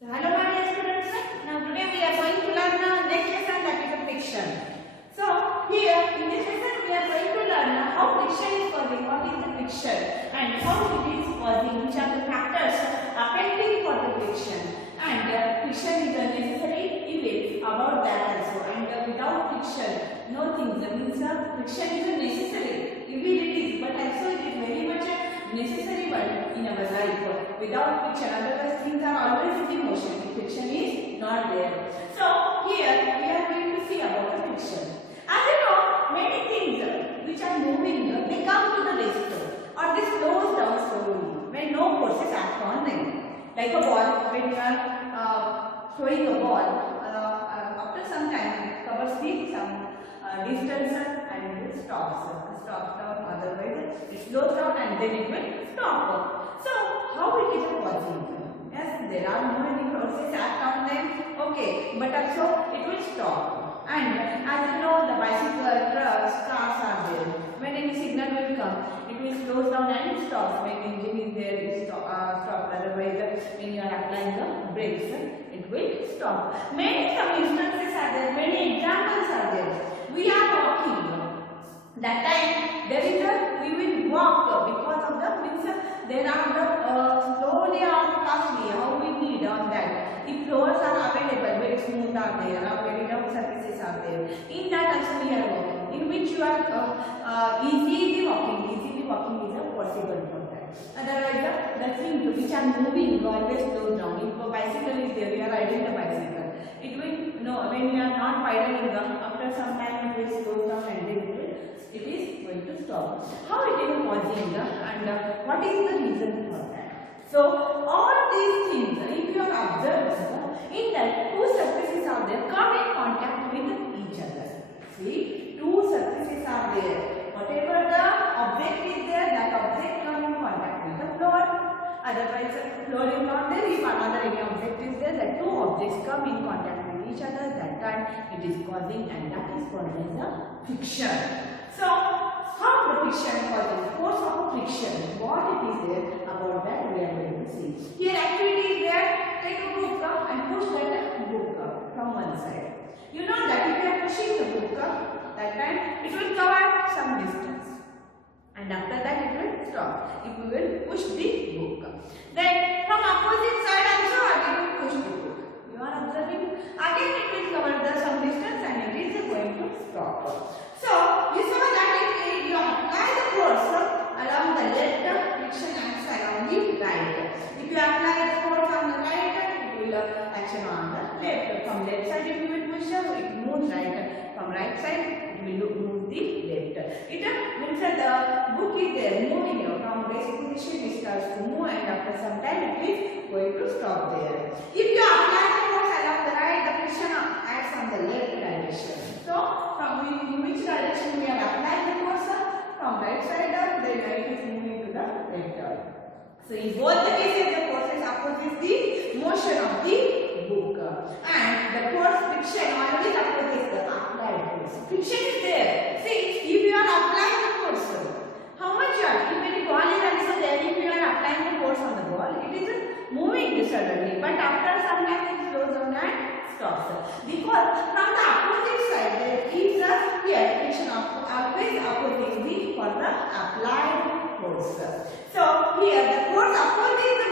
So hello my dear students. Now today we are going to learn the next lesson, that is the friction. So here in this lesson we are going to learn how friction is causing, what is the friction and how it is causing, which are the factors affecting for the friction, and friction is a necessary event about that also, and without friction no things, means friction is a necessary event it is, but also it is very much a necessary one in our life. Without friction, otherwise things are always in motion if friction is not there. So here we are going to see about the friction. As you know, many things which are moving, they come to the rest or they slows down slowly when no forces act on them. Like a ball, when you are throwing a ball, after some time it covers some distance and it stops down, otherwise it slows down and then it will stop. So how it is causing? Yes, there are no many forces act on them, okay, but also it will stop. And as you know, the bicycle, trucks, cars are there. When any signal will come, it will slow down and stop. When the engine is there, it stop. Otherwise, when you are applying the brakes, it will stop. Many some instances are there. Many examples are there. We are walking. That time there is we will walk because of the means there are the slowly or fastly how we need on that. If floors are available, very smooth are there, very rough surfaces are there. In that also we are walking. In which you are easily walking. Easily walking is a possible for that. Otherwise the things which are moving always slow down. If a bicycle is there, we are riding the bicycle. It will when we are not pedaling, after some time it will slow down and then it is going to stop. How it is causing and what is the reason for that? So all these things, if you are observed, in that two surfaces are there, come in contact with each other. See, two surfaces are there. Whatever the object is there, that object come in contact with the floor. Otherwise, the floor is not there. If another any object is there, that two objects come in contact with each other. That time it is causing, and that is called as the friction. So, how the friction causes? Force of friction. What it is there about that we are going to see. Here activity is there. Take a book and push that book from one side. You know that if you are pushing the book, that time it will cover some distance. And after that it will stop. If you will push the book. Then from opposite side also again push the book. You are observing. Again it will cover some distance and it is going to stop. So, you saw that if you apply the force along the left, friction acts along the right. If you apply the force on the right, it will action on the left. From left side, if you will push, it moves right. From right side, it will move the left. It means that the book is there moving from rest position, it starts to move, and after some time, it is going to stop there. If you apply the force along the right, the friction acts on the left direction. So, from in which direction we are applying the force? From right side, then it is moving to the left. So, in both the cases, the forces opposes the motion of the book, and the force friction always opposes the applied force. Friction is there. See, if you are applying the force, how much you are? If any ball is also there, if you are applying the force on the ball, it is moving suddenly, but after some time it slows down and stops. Because from the opposite side there is a friction always opposing the for the applied force. So here the force opposes the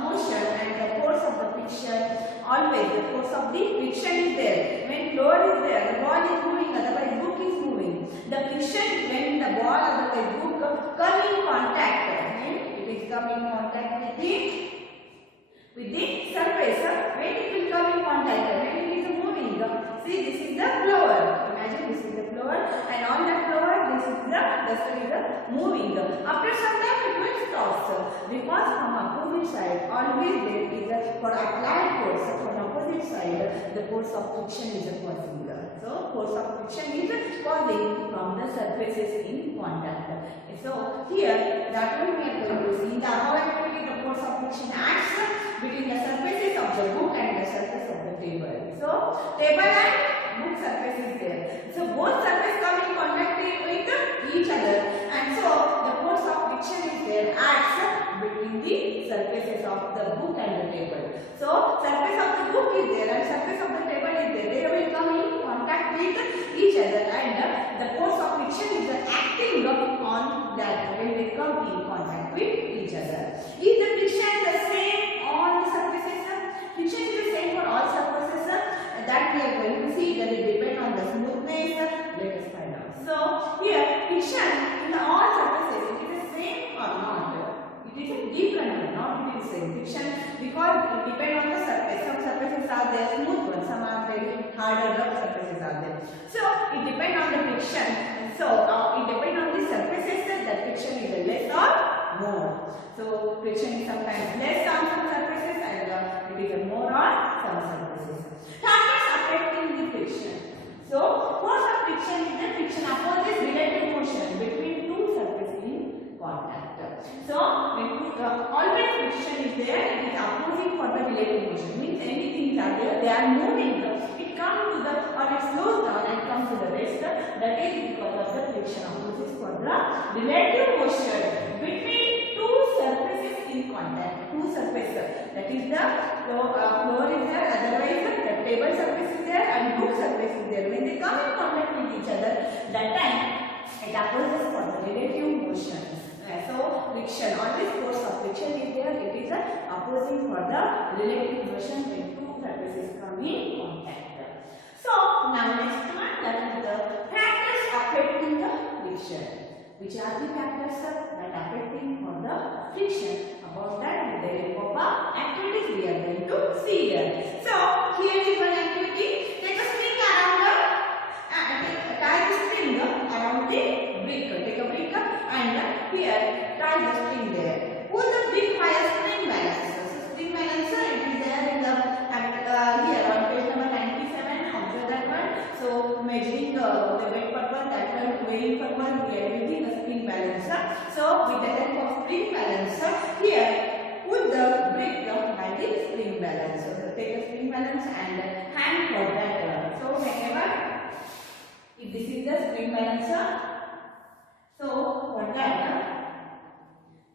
motion and the force of the friction always the force of the friction is there. When floor is there, the ball is moving, otherwise book is moving. The friction when the ball otherwise book come in contact, it is come in contact with the surface, when it will come in contact, when it is moving. See, this is the floor. Imagine this is the floor, and on the floor, this is the duster is moving. After some time, it will stop. Because from opposite side, always there is a for applied force. From opposite side, the force of friction is causing. So, force of friction is causing from the surfaces in contact. So, here that one we are going to see. In the above activity, the force of friction acts between the surfaces of the book and the surface of the table. So, table and book surface is there. So, both surfaces come in contact with each other, and so the force of friction is there acts between the surfaces of the book and the table. So surface of the book is there and surface of the table is there. They will come in contact with each other, and the force of friction is acting on that when they come in contact with each other. Is the friction the same on the surfaces? Friction is the same for all surfaces. That we are going to see. That it depends on the smoothness. Let us find out. So here friction in all surfaces, it is the same or not? It is a different, not it is same. Friction because it depends on the surface. Some surfaces are there smooth ones, some are very harder rough surfaces are there. So it depends on the friction. So it depends on the surfaces that friction is less or more. So friction is sometimes less on some surfaces and it is more on some surfaces. Factors affecting the friction. So force of friction is the friction opposes relative motion between two surfaces in contact. So always friction is there, it is opposing for the relative motion. Means anything are there, they are moving. It comes to the or it slows down and comes to the rest. That is because of the friction opposes for the relative motion between two surfaces in contact. Two surfaces. That is the floor is there, otherwise the table surface is there and book surface is there. When they come in contact with each other, that time it opposes for the relative motion. So friction, always force of friction is there. It is opposing for the relative motion when two surfaces come in contact. So now next one, that is the factors affecting the friction. Which are the factors that affecting for the friction? About that, with the help of activities we are going to see here. So here is one activity. Take a string around the tie the string around the brick. Take a brick and here tie the string there. Pull the brick by a string balancer. So string balancer it is there in the here on page number 97. Observe that one. So measuring the weight purpose, that one weighing purpose, we are using a string balancer. So with the help of string balancer, here put the brick by the string balancer. So take a string balance and hand for that. So whenever if this is the string balancer, so for that,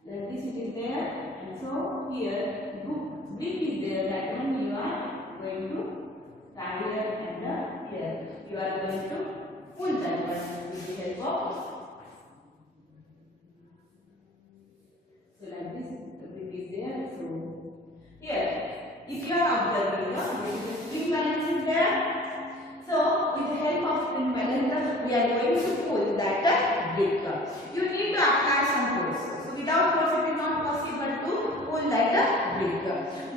like this it is there, and so here brick is there. That one you are going to tie here and here you are going to pull that one with the help of. So like this, the brick is there. So here, if you are observing, the string balance is there. So with the help of string balancer, we are going to pull that brick. You need to apply some force. So without force, it is not possible to pull that brick.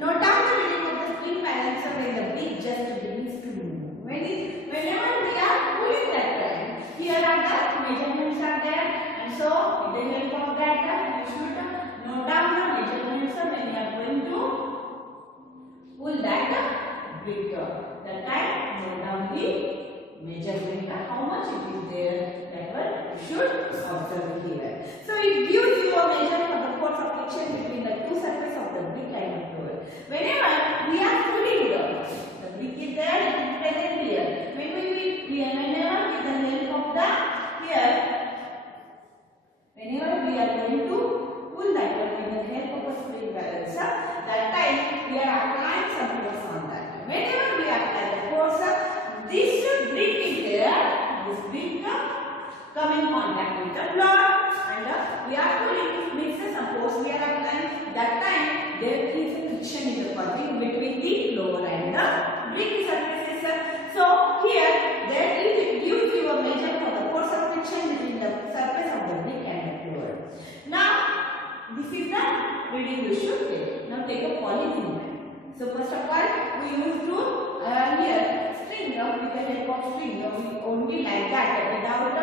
Note down the reading of the string balancer when the brick just begins to move. Whenever we are pulling that time, here are the measurements are there, and so with the help of that, you should note down the measurements when you are going to pull that brick. That time, note down the measurement, how much it is there, that one you should observe here. So it gives you a measure for the force of friction between the two surfaces of the brick and the floor. Whenever we are pulling the brick is there, it is present here. Whenever with the help of the here, whenever we are going to pull that one with the help of a string balancer, that time we are applying some force on that. Whenever we apply the force, this brick is there, this brick come in contact with the floor, and we are pulling, means some force we are applying. That time there is a friction in the causing between the floor and the brick surfaces. So here it gives you a measure for the force of friction between the surface of the brick and the floor. Now this is the reading you should take. Now take a polythene bag. So first of all, we use to here string with the help of string. We only like that without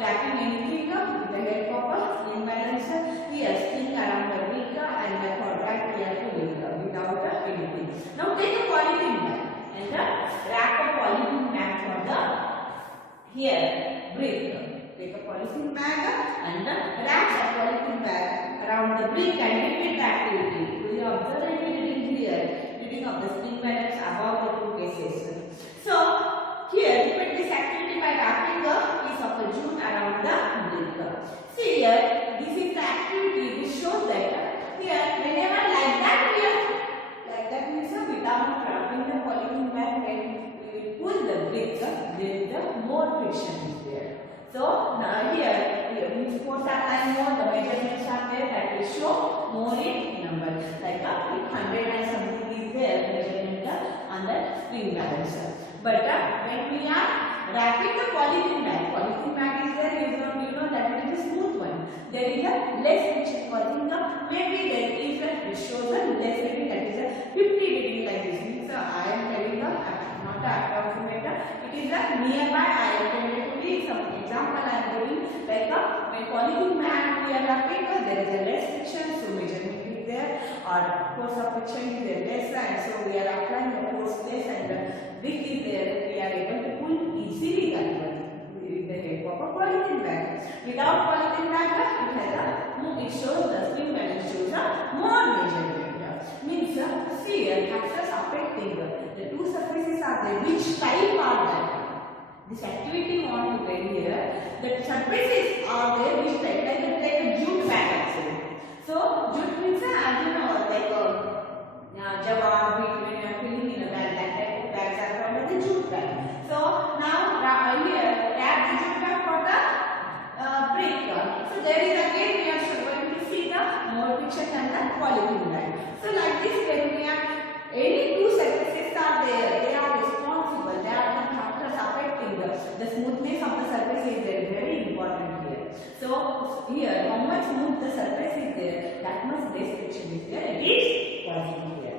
wrapping anything with the help of a string balancer. Here string around the brick and for that we are pulling without anything. Now take a polythene bag and wrap a polythene bag for the here brick. Take a polythene bag and wrap that polythene bag around the brick and repeat the activity. Do you observe any reading here? Reading of the string balance above the two cases. So here repeat this activity by wrapping a piece of a jute around the brick. See here, this is the activity which shows that here whenever like that we more in number. Like if 100 and something is there, measurement on the spring balance. But when we are wrapping the polythene bag is there, you know that it is a smooth one. There is a less friction causing the, maybe there is a, it shows a less reading, that is a 50 reading like this. Means I am telling the, not the approximate, it is a nearby. I am telling to be some example I am giving, like when polythene bag we are wrapping, there is a less friction, so measurement is there, or force of friction is there less, and so we are applying the force less, and the width is there, we are able to pull easily that one with the help of a polythene bag. Without polythene bag, it shows the spring balance shows a more measurement. Means see here, axis affecting the two surfaces are there. Which type are that? This activity want to tell here. The surfaces are there. Which type? Like a jute bag actually. So jute means as you know, like jawar, wheat, when you are filling in a bag, that type of bags are called as a jute bag. So now here wrap the jute bag for the brick. So there is again we are going to see the more picture than the polythene bag. So like this, when we are any two surfaces are there, they are responsible. They are the factors affecting the smoothness of the surface is there. Very important here. So here, how much smooth the surface is there, that much less friction is there. It is positive here.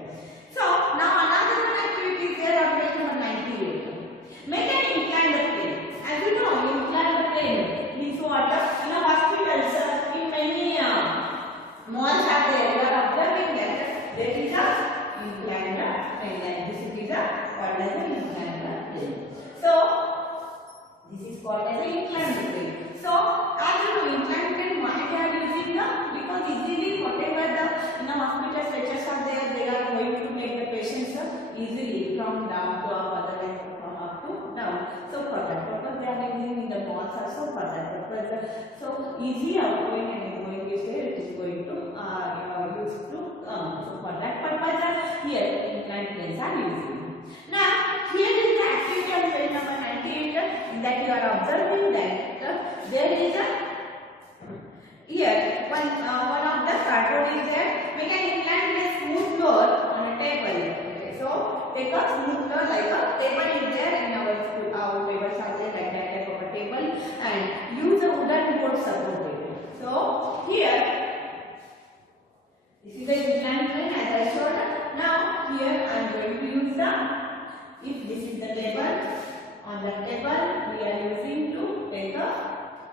So now another one activity is there on page number 98. Make an inclined plane. As you know, inclined plane means what? In a hospitals, in many malls are there. You are observing that there is a inclined plane. Like this is called as an inclined plane. So this is called as an inclined plane. So as you know, inclined plane why they are using because easily whatever the in a hospital stretchers are there, they are going to make the patients easily from down to up, otherwise from up to down. So for that purpose they are using in the malls also for that purpose. So easy outgoing and ingoing is there, it is going to used to come. So for that purpose here inclined planes are using. Now here is the activity on page number 98 that you are observing that there is a here one of the cardboard is there. We can incline a smooth floor on a table. Okay, so take a smooth floor like a table is there in our school. Our tables are there like that type of a table, and use a wooden board support. So here this is the inclined plane as I showed. Now here I am going to use the, if this is the table, on the table we are using to take a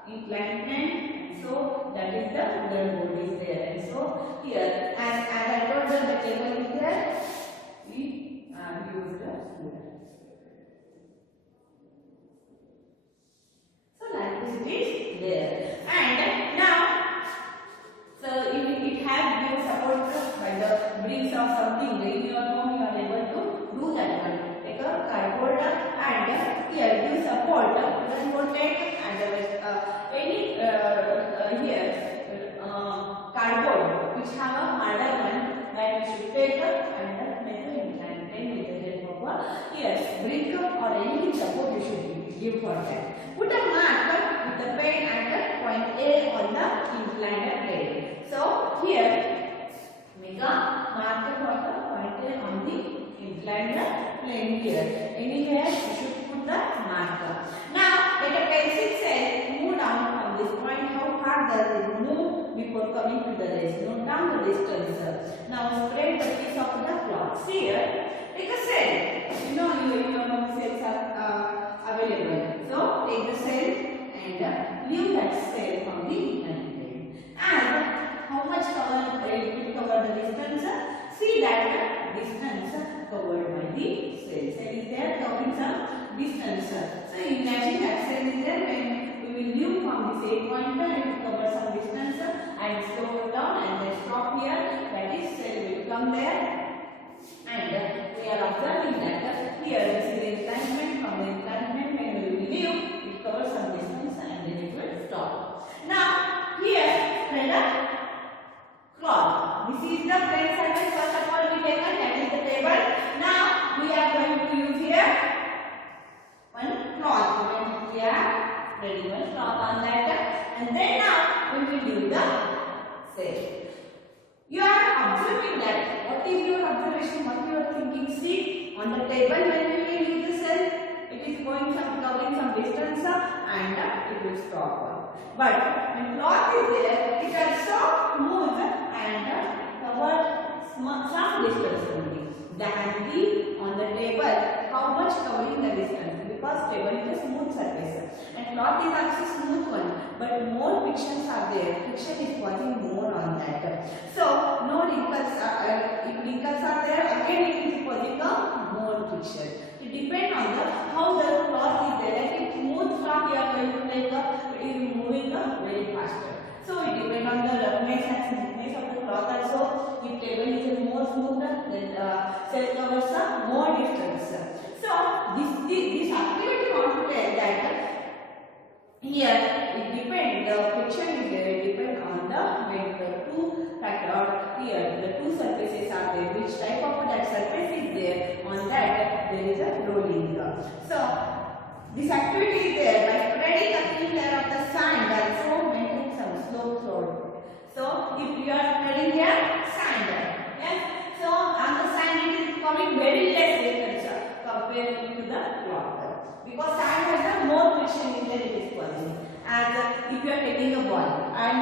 inclined plane. So that is the wooden board is there, and so here as I told the table is there, we use the wooden. So like this it is there, and now so if it has been supported by the bricks or something in your home, you are able to do that one. Take a cardboard and here you support wooden board take and any here cardboard which have a harder one that you should take and make an inclined plane with the help of a brick or any support you should give for that. Put a mark with the pen and point A on the inclined plane. So here make a marker for the point A on the inclined plane here. Anywhere you should put the marker. Now let a pencil say move down from this point. How far does it move before coming to the rest? Note down the distance. Now spread the piece of the cloth. See here, take a cell. You know your home cells are available. So take the cell and leave that cell from the inclined plane. And how much cover it will cover the distance? See that distance covered by the cell. Cell is there covering some distance. So imagine that cell is there when we will view from this A point and cover some distance and slow down and then stop here. That is cell will come there, and we are observing that here this is the inclined from the inclined when we will view it covers some distance and then it will stop. Now here spread a cloth. This is the plane surface. First of all we take that is the table. Now we are going to use here one cloth. When we are spreading one cloth on that, and then now we will use the cell. on the table when we will use the cell, it is going some covering some distance and it will stop. But when cloth is there, it also moves and cover some distance only. Than be on the table, how much covering the distance, because table is a smooth surface and cloth is also smooth one, but more frictions are there. Friction is causing more on that. So no wrinkles. If wrinkles are there, again it is causing a more friction. It depends on the how the cloth is there. Like if smooth cloth, you are going to make it is moving very faster. So it depends on the roughness and smoothness of the cloth also. If table is more smooth, then cell covers more distance. So this activity want to tell that here it depends. The friction is there. It depends on the when the two factor here the two surfaces are there. Which type of that surface is there? On that there is a rolling. So this activity is there by spreading a thin layer of the sand also maintain some slope flow. So if you are spreading here sand, yes. So on the sand it is coming very less distance compared to the cloth, because sand has a more friction in there it is causing. As if you are taking a ball and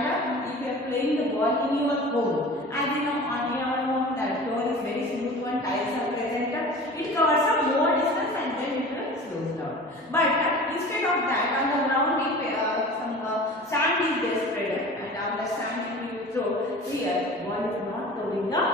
if you are playing the ball in your home, as you know on your home that floor is very smooth one, tiles are present, it covers a more distance and then it slows down. But instead of that, on the ground if some sand is there spread and on the sand you throw here, ball is not throwing the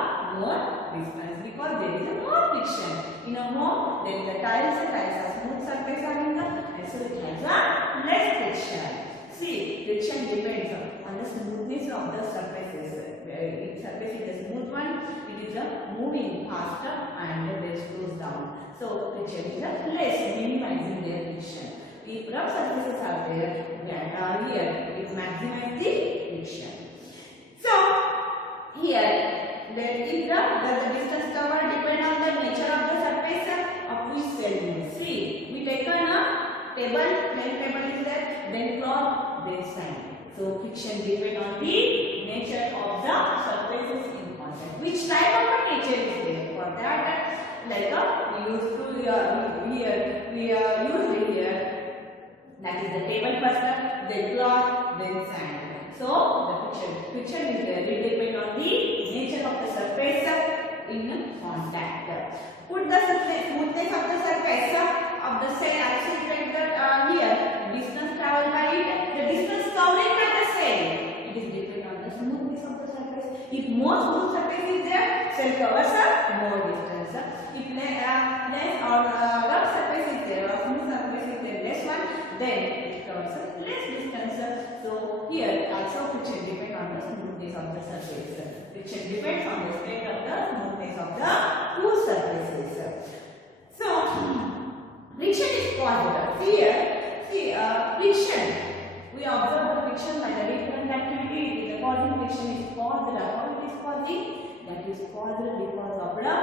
more distance because there is a more friction. In a home there is a tiles are smooth surface having and so it has a less friction. See, friction depends on the smoothness of the surfaces. If surface is a smooth one, it is moving faster and then slows down. So friction is less, minimizing their friction. If rough surfaces are there, then here it maximizes the friction. So here there is the distance covered depend on the nature of the surface of which cell you see. We take a table, plain table is there, then cloth, then sand. So friction depend on the nature of the surfaces in contact. Which type of a nature is there? For that, like we use to use here. That is the table first, then cloth, then sand. So the friction is there. It depends on the nature of the surface in contact. Put the smoothness of the surface of the cell also depends here. Distance traveled by it, the distance covered by the cell. It is depend on the smoothness of the surface. If more smooth surface is there, cell covers more distance. If less or rough surface is there or smooth surface is there, less one, then it covers less distance. So here also friction depends on the smoothness of the surface. Friction depends on the state of the smoothness of the two surfaces. So friction is caused. Here, see friction. We observe the friction by the different activity. The causing friction is caused. How it is causing? That is caused because of the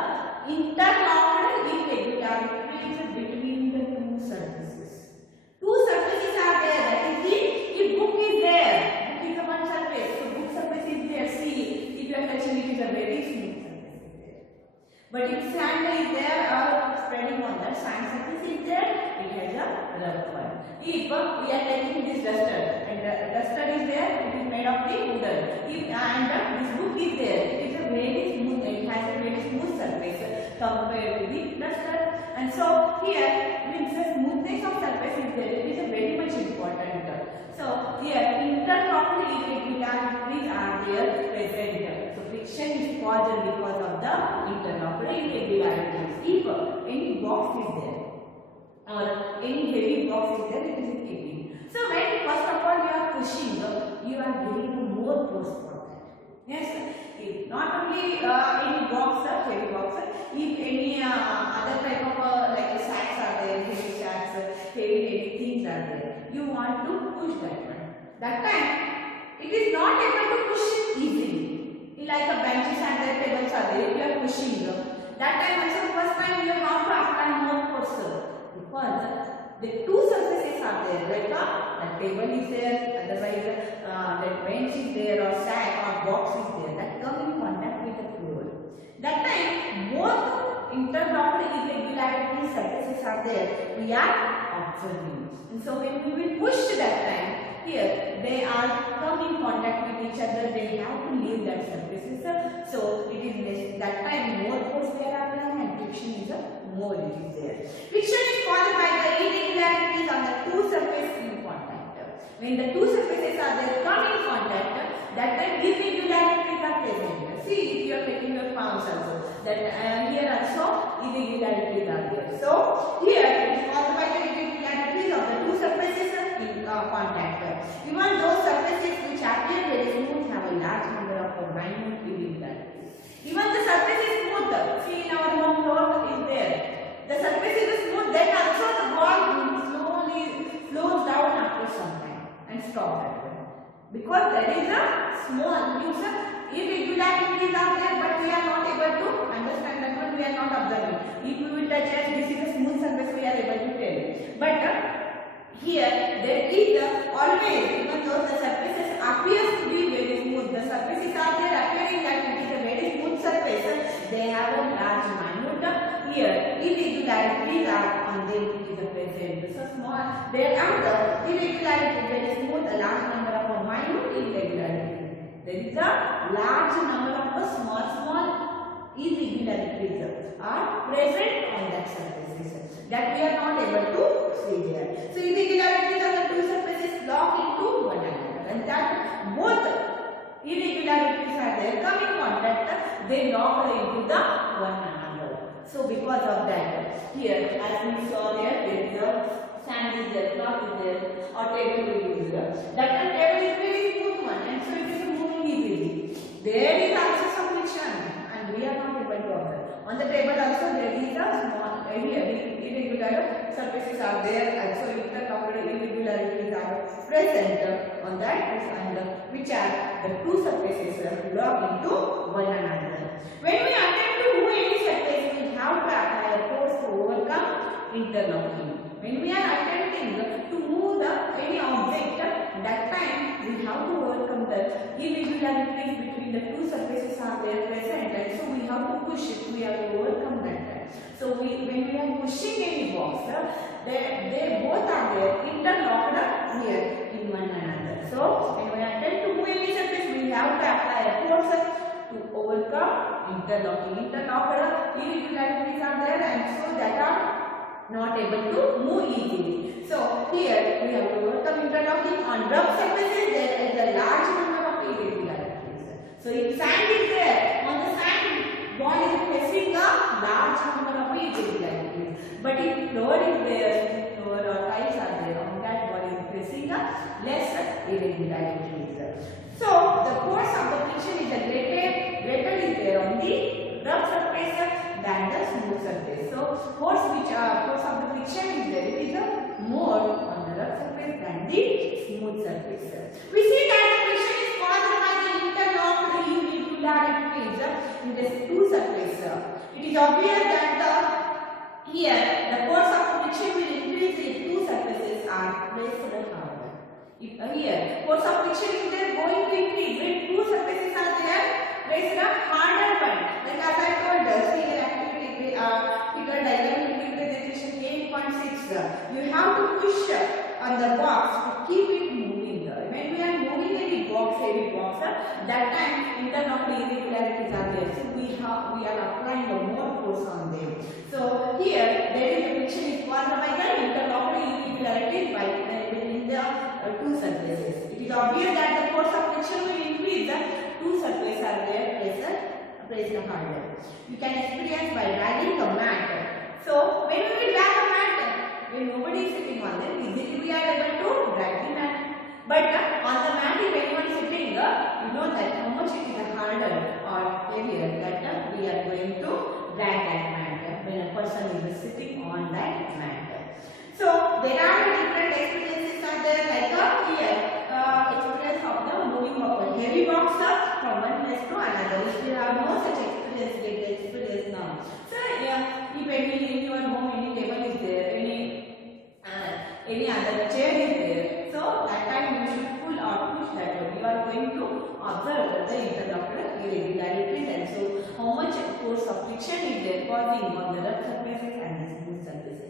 interlocked irregularities between the two surfaces. Two surfaces are there. That is the if book is there. Book is a one surface. So book surface is there. See, if you are touching it is a very smooth surface is there. But if sand is there or spreading on that sand surface is there, it has a rough one. If we are taking this duster and the duster is there, it is made of the wooden. If and this book is there, it is a very smooth. It has a very smooth surface compared to the duster. And so here, means the smoothness of surface is there. It is a very much important. So here, interlocked irregularities are there present. So friction is caused because of the interlocked irregularities. If any box is there or any heavy box is there, it is keeping. So when first of all you are pushing, you are giving more force for that. Yes. If not only any box, heavy box, if any other type of like sacks are there, heavy sacks, heavy things are there, you want to push that one. That time, it is not able to push it easily. Like a benches and the tables are there, if you are pushing them. That time also first time you have to apply more force. Because the two surfaces are there, like the table is there, otherwise that bench is there or sack or box is there, that come in contact with the floor. That time both interlocked irregularities there, we are observing. And so when we will push that time, here they are come in contact with each other, they have to leave that surfaces. So it is less, that time more force they are applying and friction is more it is there. Friction is caused by the irregularities on the two surfaces in contact. When the two surfaces are there come in contact, that time irregularities are present. See, if you are taking your palms also, that here also irregularities are there. So here it is caused by the irregularities of the two surfaces in contact. Even those surfaces which appear very smooth have a large number of minute irregularities. Even the surface is smooth. See, in our home floor is there. The surface is smooth. Then also the ball slowly flows down after some time and stop at one. Because there is a small irregularities are there, but we are not able to understand that one. We are not observing. If we will touch as this is a smooth surface, we are able to tell. But here there is always, even though the surfaces appears to be very smooth, the surfaces are there appearing that it is a very smooth surface, they have a large minute here irregularities are on them, it is a present. So small, there are the irregularities very smooth, a large number of minute irregularities. There is a large number of small irregularities are present on that surfaces that we are not able to see there. So irregularities on the two surfaces lock into one another, and that both irregularities are there come in contact, they lock into the one another. So because of that, here as we saw there is a sand is there, cloth is there, or table we use there. That table is very smooth one, and so it is moving easily. There is also some friction, and we are not able to observe. On the table also there is a small irregular surfaces are there, and so irregularities are present on that, and which are the two surfaces lock into one another. When we attempt to move any surface, we have to apply a force to overcome interlocking. When we are attempting to move any object, that time we have to overcome the irregularities between the two surfaces are there present, and so we have to push it, we have to overcome that. So when we are pushing any box, they both are there interlocked here in one another. So when we attempt to move any surface, we have to apply a force to overcome interlocking. Interlocked irregularities are there, and so that are not able to move easily. So here we have to overcome interlocking. On rough surfaces there is a large number of irregularities. So if sand is there, on the sand ball is facing a large number of irregularities. But if floor is there, floor or tiles are there, on that ball is facing a less irregularities. So the force of the friction is greater is there on the rough surface than the smooth surface. So force of the friction is there, it is more on the rough surface than the smooth surface. We see that the friction is caused by the interlocked irregularities in the two surfaces. It is obvious that here the force of friction will increase if two surfaces are placed harder. Here force of friction is there going to increase when two surfaces are there placed harder one. Like as I told us, see the activity figure diagram representation 8.6. You have to push on the box to keep it moving. When we are moving any box, heavy box, that time interlocked irregularities are there. So we are applying more force on them. So here there is a friction is caused by the interlocked irregularities between the two surfaces. It is obvious that the force of friction will increase. The two surfaces are there placed harder. You can experience by dragging a mat. So when we will drag a mat, when nobody is sitting on them, easily we are able to drag the mat. But on the mat, if anyone is sitting, you know that how much it is harder or heavier that we are going to drag that mat when a person is sitting on that mat. So there are different experiences are there, like here experience of the moving of a heavy box from one place to another. If you have no such experience, get the experience now. So if in your home any table is there, any other chair is there, so that time you should pull or push that one. You are going to observe the interlocked irregularities, and so how much force of friction is there causing on the rough surfaces and the smooth surfaces.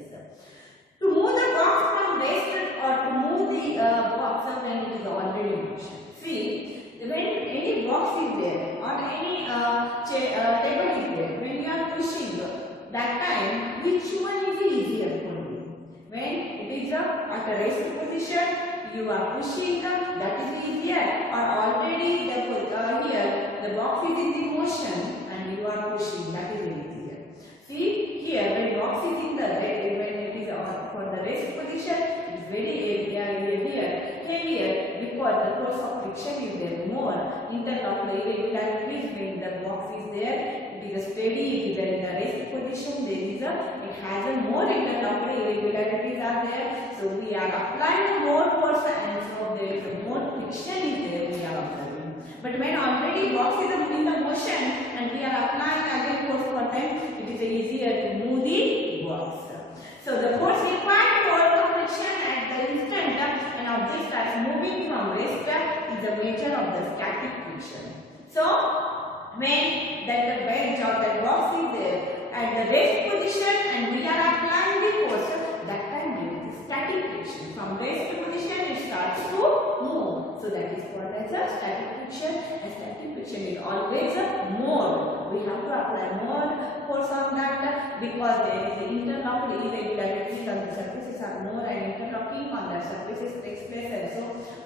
you are pushing, that is easier, or already here the box is in the motion and you are pushing, that is very easier. See here when box is in the when it is for the rest position, it is very heavier because the force of friction is there more. Interlock the irregularities when the box is there, it is steady, it is in the rest position, it has a more interlock irregularities are there. So we are applying more force and so there is a more friction is there we are observing. But when already box is in the motion and we are applying again force for them, it is easier to move the box. So the force required to overcome friction at the instant an object starts moving from rest is the nature of the static friction. So when that bench or that box is there at the rest position and we are applying the force, that time there is static friction. From rest position it starts to move. So that is called as a static friction. And static friction is always more. We have to apply more force on that because there is interlock irregularities on the surfaces are more and interlocking on the surfaces takes place, and so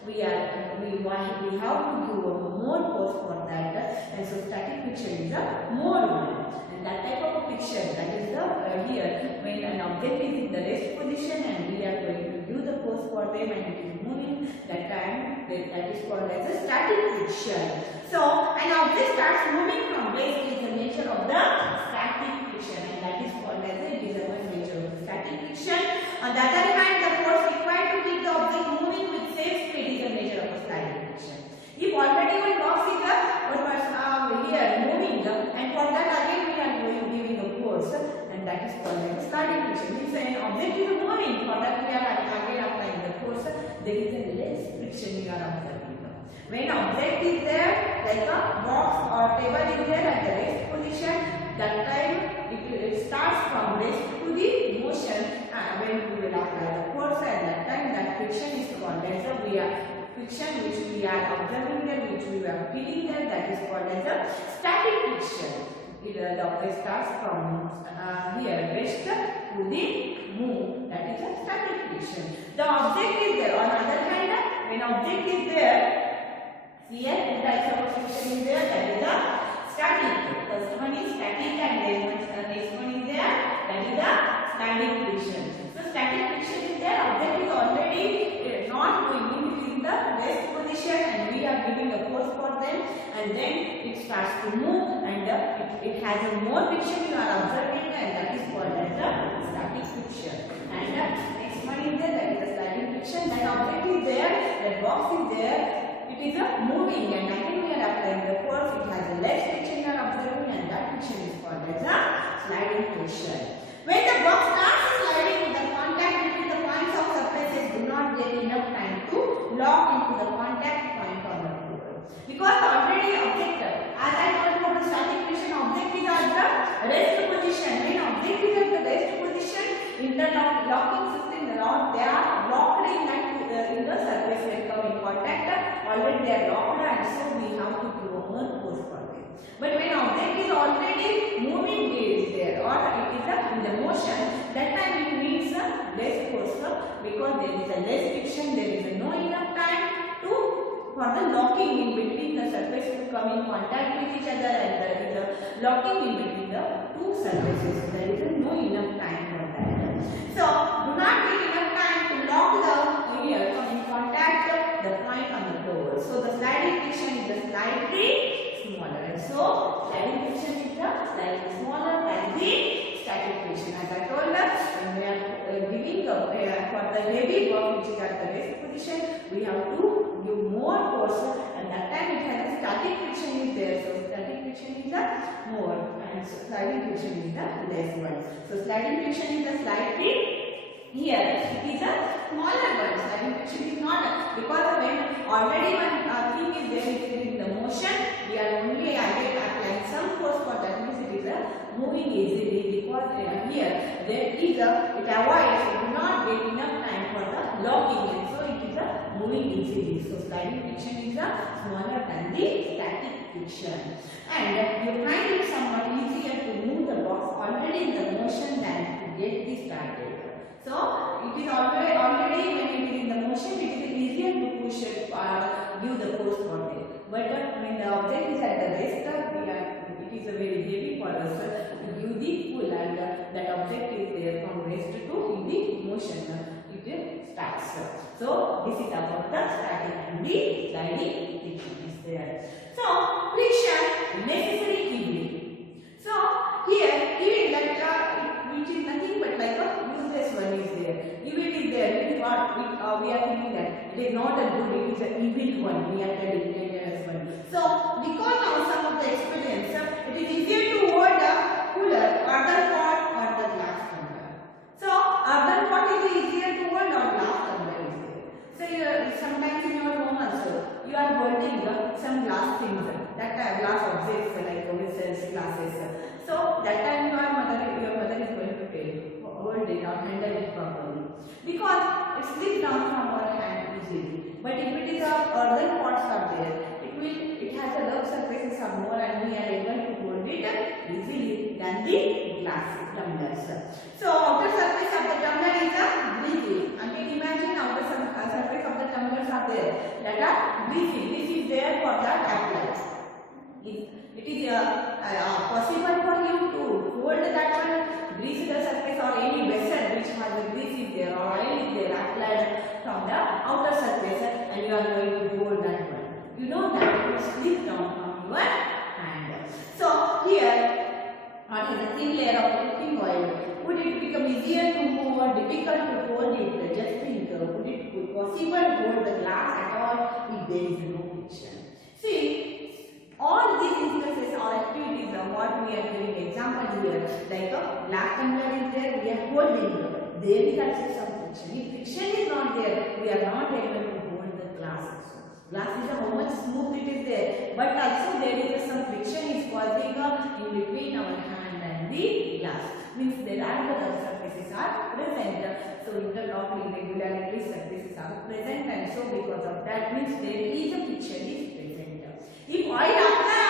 we have to give more force for that, and so static friction is a more one. And that type of friction, that is the here when an object is in the rest position and we are going to give the force for them and it is moving, that time that is called as a static friction. So an object starts moving from rest is the nature of the static friction, and that is called as a nature of the static friction. On the other hand, the force required to keep the object moving with safe speed is the nature of the static friction. If already one box is here moving, and for that again we are giving a force, and that is called as static friction. If an object is moving, for that we are again applying the force, there is a less friction we are observing. When object is there, like a box or table is there at the rest position, that time it starts from rest to the motion, and when we will apply the force at that time, that friction is called as a friction which we are observing there, which we are feeling there, that is called as a static friction. The object starts from here rest to the move, that is a static friction. The object is there. On the other hand, when object is there, here two types of friction is there, that is a static. First one is static and next one is there, that is a static friction. So static friction is there, object is already not moving, it is in the rest position and we are giving a force for them, and then it starts to move and it has a more friction you are observing, and that is called as the static friction. And next one is there, that is the sliding friction. That object is there, that box is there, it is moving, and again we are applying the force, it has a less friction you are observing, and that friction is called as a sliding friction. When the box starts sliding, the contact between the points of surfaces do not get enough time to lock into the contact point on the floor. Because already object, as I told about the static friction, object is at the rest position. When object is at the rest position, interlocking system, they are locked in the surface when come in contact. Already they are locked, and so we have to do more force for them. But when object is already moving, is there or it is in the motion, that time it needs less force because there is a less friction, there is no enough time for the locking in between the surface to come in contact with each other, and there is a locking in between the two surfaces. There is no enough time for that. So do not get enough time to lock the area come in contact the point on the floor. So the sliding friction is slightly smaller, and so sliding friction is slightly smaller than the static friction. As I told us, when we are giving for the heavy box which is at the rest position, we have to give more force, and that time it has a static friction is there. So static friction is more, and so sliding friction is the less one. So sliding friction is slightly here. It is a smaller one. Sliding friction is not, because when already one thing is there, it is in the motion. We are only again applying some force for that, means it is moving easily, because here there is it avoids, it do not get enough time for the locking, and so it is moving easily. So sliding friction is smaller than the static friction, and you find it somewhat easier to move the box already in the motion than to get this started. So it is already when it is in the motion, it is easier is not a good, it is an evil one. We are telling as one. So recall now some of the experience. It is easier to hold a cooler, earthen pot or the glass tumbler. So earthen pot is easier to hold or glass tumbler is there. So sometimes in your home also you are holding some glass things, that glass objects like vessels, glasses. So that time your mother is going to tell you, hold it or handle it properly, because it slips down from our hand easily. But if it is a earthen pots are there, it has a rough surfaces are more and we are able to hold it easily than the glass tumblers. So outer surface of the tumbler is a greasy. And imagine outer surface of the tumblers are there that are greasy. This is there for that apply. It is possible for you to hold that one greasy surface or any vessel which has a grease is there or oil is there applied from the outer surface, and you are going to hold that one. You know that it will slip down from your hand. So here, what is a thin layer of cooking oil? Would it become easier to move or difficult to hold it? Just think, would it be possible to hold the glass at all if there is no friction? See, all these instances or activities are what we are giving example here. Like a glass tumbler is there, we are holding. There is also some friction. If friction is not there, we are not able to hold the glass also. Glass is how much smooth it is there, but also there is some friction is causing in between our hand and the glass. Means there are the rough surfaces are present. So interlocking irregularity surfaces are present, and so because of that means there is a friction is present. If oil applied